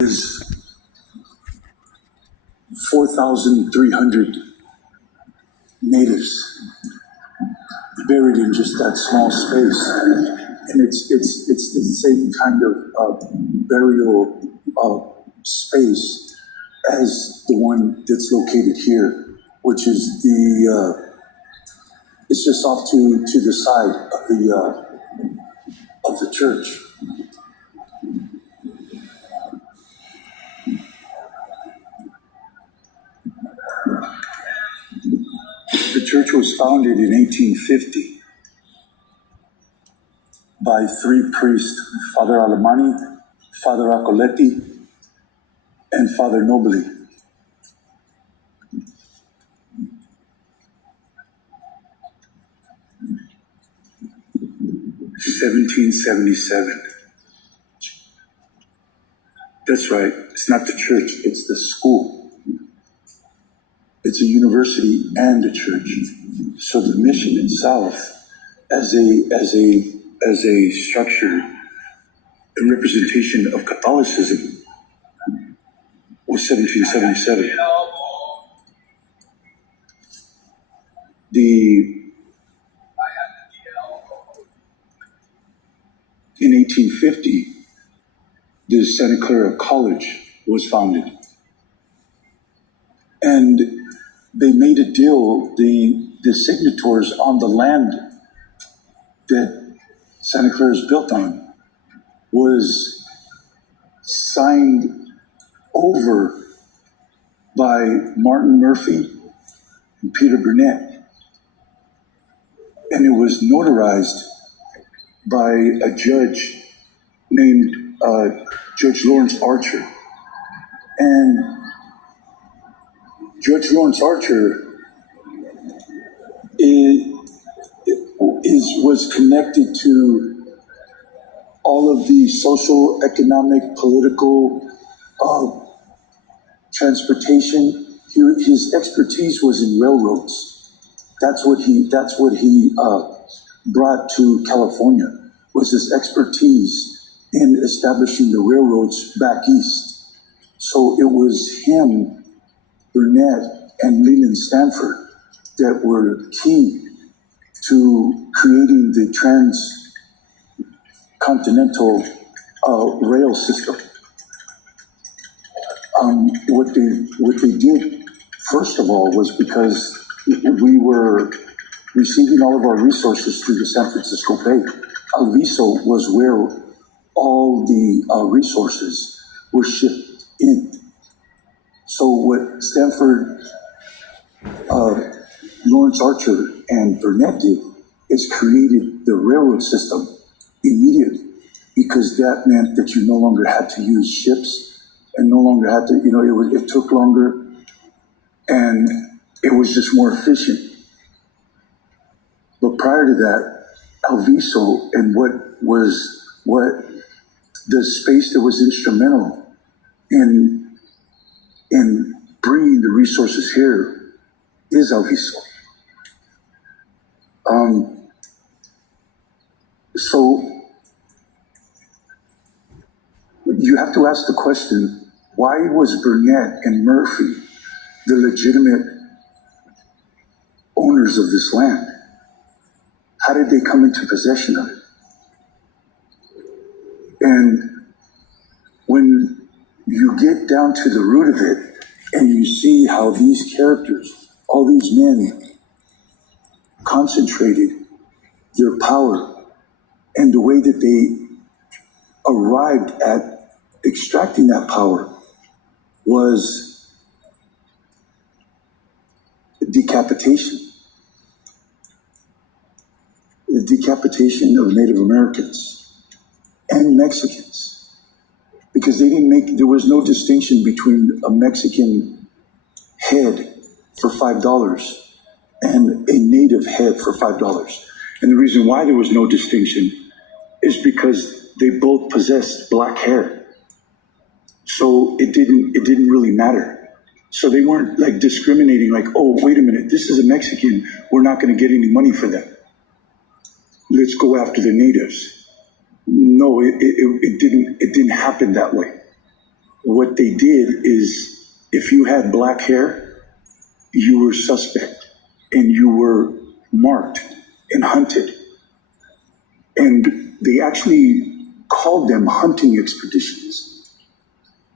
Is 4,300 natives buried in just that small space, and it's the same kind of burial space as the one that's located here, which is it's just off to the side of the church. The church was founded in 1850 by three priests, Father Alemani, Father Acoletti, and Father Nobili. (1777). That's right. It's not the church, it's the school. It's a university and a church. So the mission itself as a structure and representation of Catholicism was 1777. In 1850, the Santa Clara College was founded. And they made a deal, the signatories on the land that Santa Clara is built on was signed over by Martin Murphy and Peter Burnett. And it was notarized by a judge named Judge Lawrence Archer. And Judge Lawrence Archer was connected to all of the social, economic, political, transportation. His expertise was in railroads. That's what he brought to California, was his expertise in establishing the railroads back east. So it was him, Burnett, and Leland Stanford that were key to creating the transcontinental rail system. What they did, first of all, was because we were receiving all of our resources through the San Francisco Bay. Alviso was where all the resources were shipped in. So what Stanford, Lawrence Archer, and Burnett did is created the railroad system immediately, because that meant that you no longer had to use ships and no longer had to, it took longer and it was just more efficient. But prior to that, Alviso and what the space that was instrumental in bringing the resources here is Alviso. So you have to ask the question, why was Burnett and Murphy the legitimate owners of this land? How did they come into possession of it? And when you get down to the root of it and you see how these characters, all these men, concentrated their power, and the way that they arrived at extracting that power was decapitation. The decapitation of Native Americans and Mexicans, because there was no distinction between a Mexican head for $5 and a native head for $5. And the reason why there was no distinction is because they both possessed black hair. So it didn't really matter. So they weren't like discriminating, like, oh, wait a minute, this is a Mexican, we're not going to get any money for them. Let's go after the natives. No, it didn't happen that way. what they did is if you had black hair, you were suspect and you were marked and hunted. And they actually called them hunting expeditions.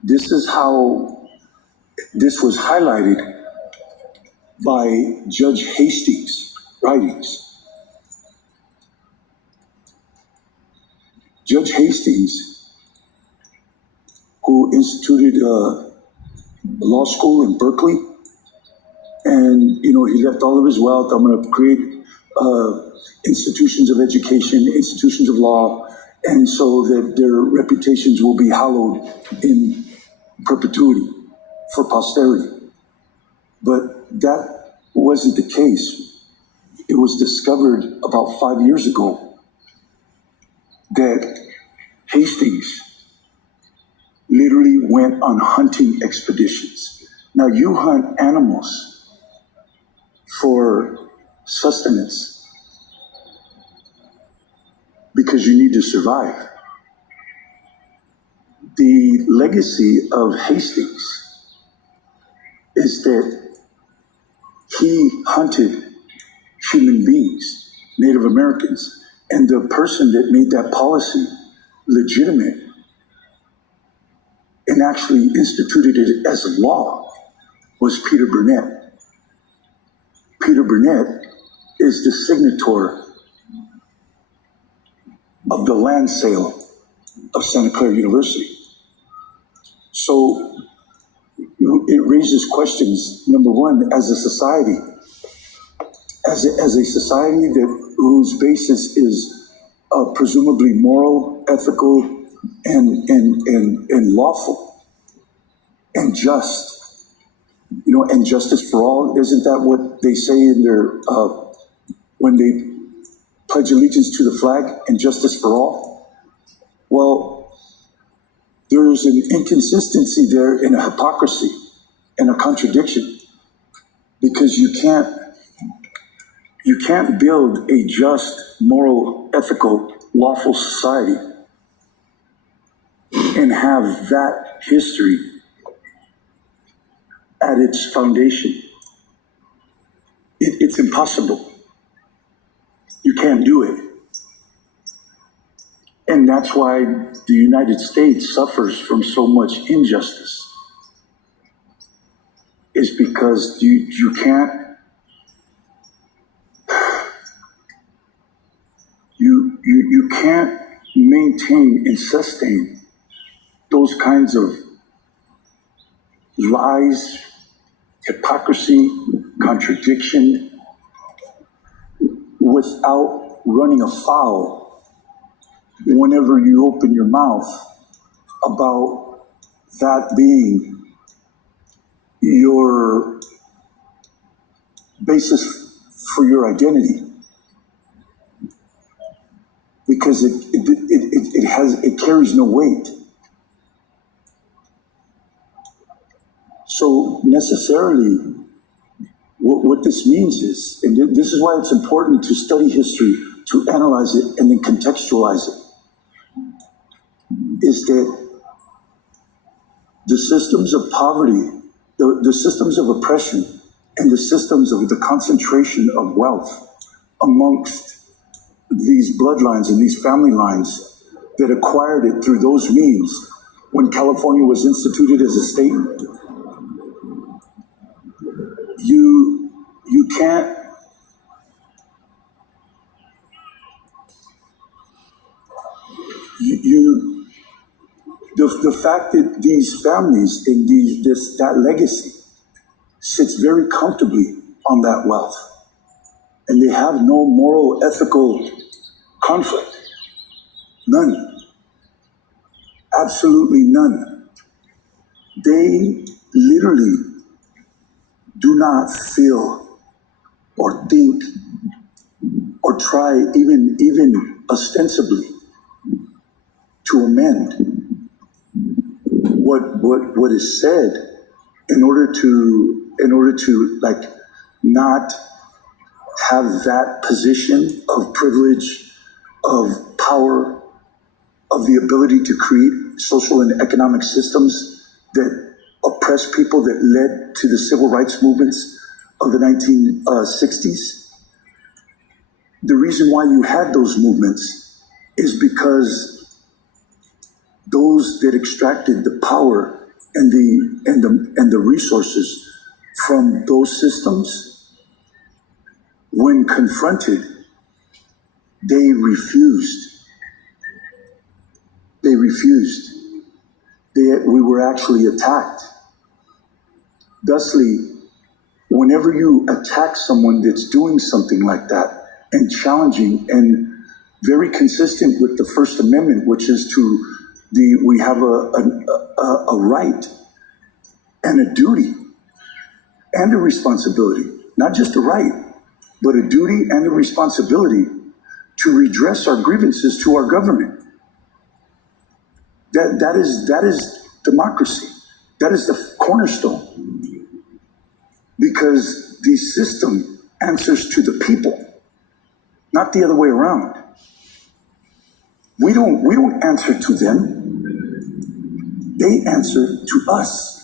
This is how this was highlighted by Judge Hastings' writings. Judge Hastings, who instituted law school in Berkeley, and he left all of his wealth. I'm going to create institutions of education, institutions of law, and so that their reputations will be hallowed in perpetuity for posterity. But that wasn't the case. It was discovered about 5 years ago that Hastings literally went on hunting expeditions. Now, you hunt animals for sustenance because you need to survive. The legacy of Hastings is that he hunted human beings, Native Americans, and the person that made that policy legitimate and actually instituted it as a law was Peter Burnett. Peter Burnett is the signator of the land sale of Santa Clara University. So it raises questions. Number one, as a society, as a society whose basis is presumably moral, ethical, and lawful, and just, and justice for all. Isn't that what they say in their when they pledge allegiance to the flag, and justice for all? Well, there's an inconsistency there, and a hypocrisy and a contradiction, because you can't build a just, moral, ethical, lawful society and have that history at its foundation. It's impossible. You can't do it. And that's why the United States suffers from so much injustice. Is because you can't you can't maintain and sustain those kinds of lies, hypocrisy, contradiction without running afoul whenever you open your mouth about that being your basis for your identity. Because it carries no weight. So necessarily, what this means is, and this is why it's important to study history, to analyze it and then contextualize it, is that the systems of poverty, the systems of oppression, and the systems of the concentration of wealth amongst these bloodlines and these family lines that acquired it through those means when California was instituted as a state, you can't the fact that these families and that legacy sits very comfortably on that wealth, and they have no moral, ethical conflict. None. Absolutely none. They literally do not feel or think or try even ostensibly to amend what is said in order to like not have that position of privilege, of power, of the ability to create social and economic systems oppressed people that led to the civil rights movements of the 1960s. The reason why you had those movements is because those that extracted the power and the resources from those systems, when confronted, they refused. They refused. We were actually attacked. Thusly, whenever you attack someone that's doing something like that and challenging and very consistent with the First Amendment, which is we have a right and a duty and a responsibility, not just a right, but a duty and a responsibility to redress our grievances to our government. That is democracy. That is the cornerstone. Because the system answers to the people, not the other way around. We don't answer to them. They answer to us.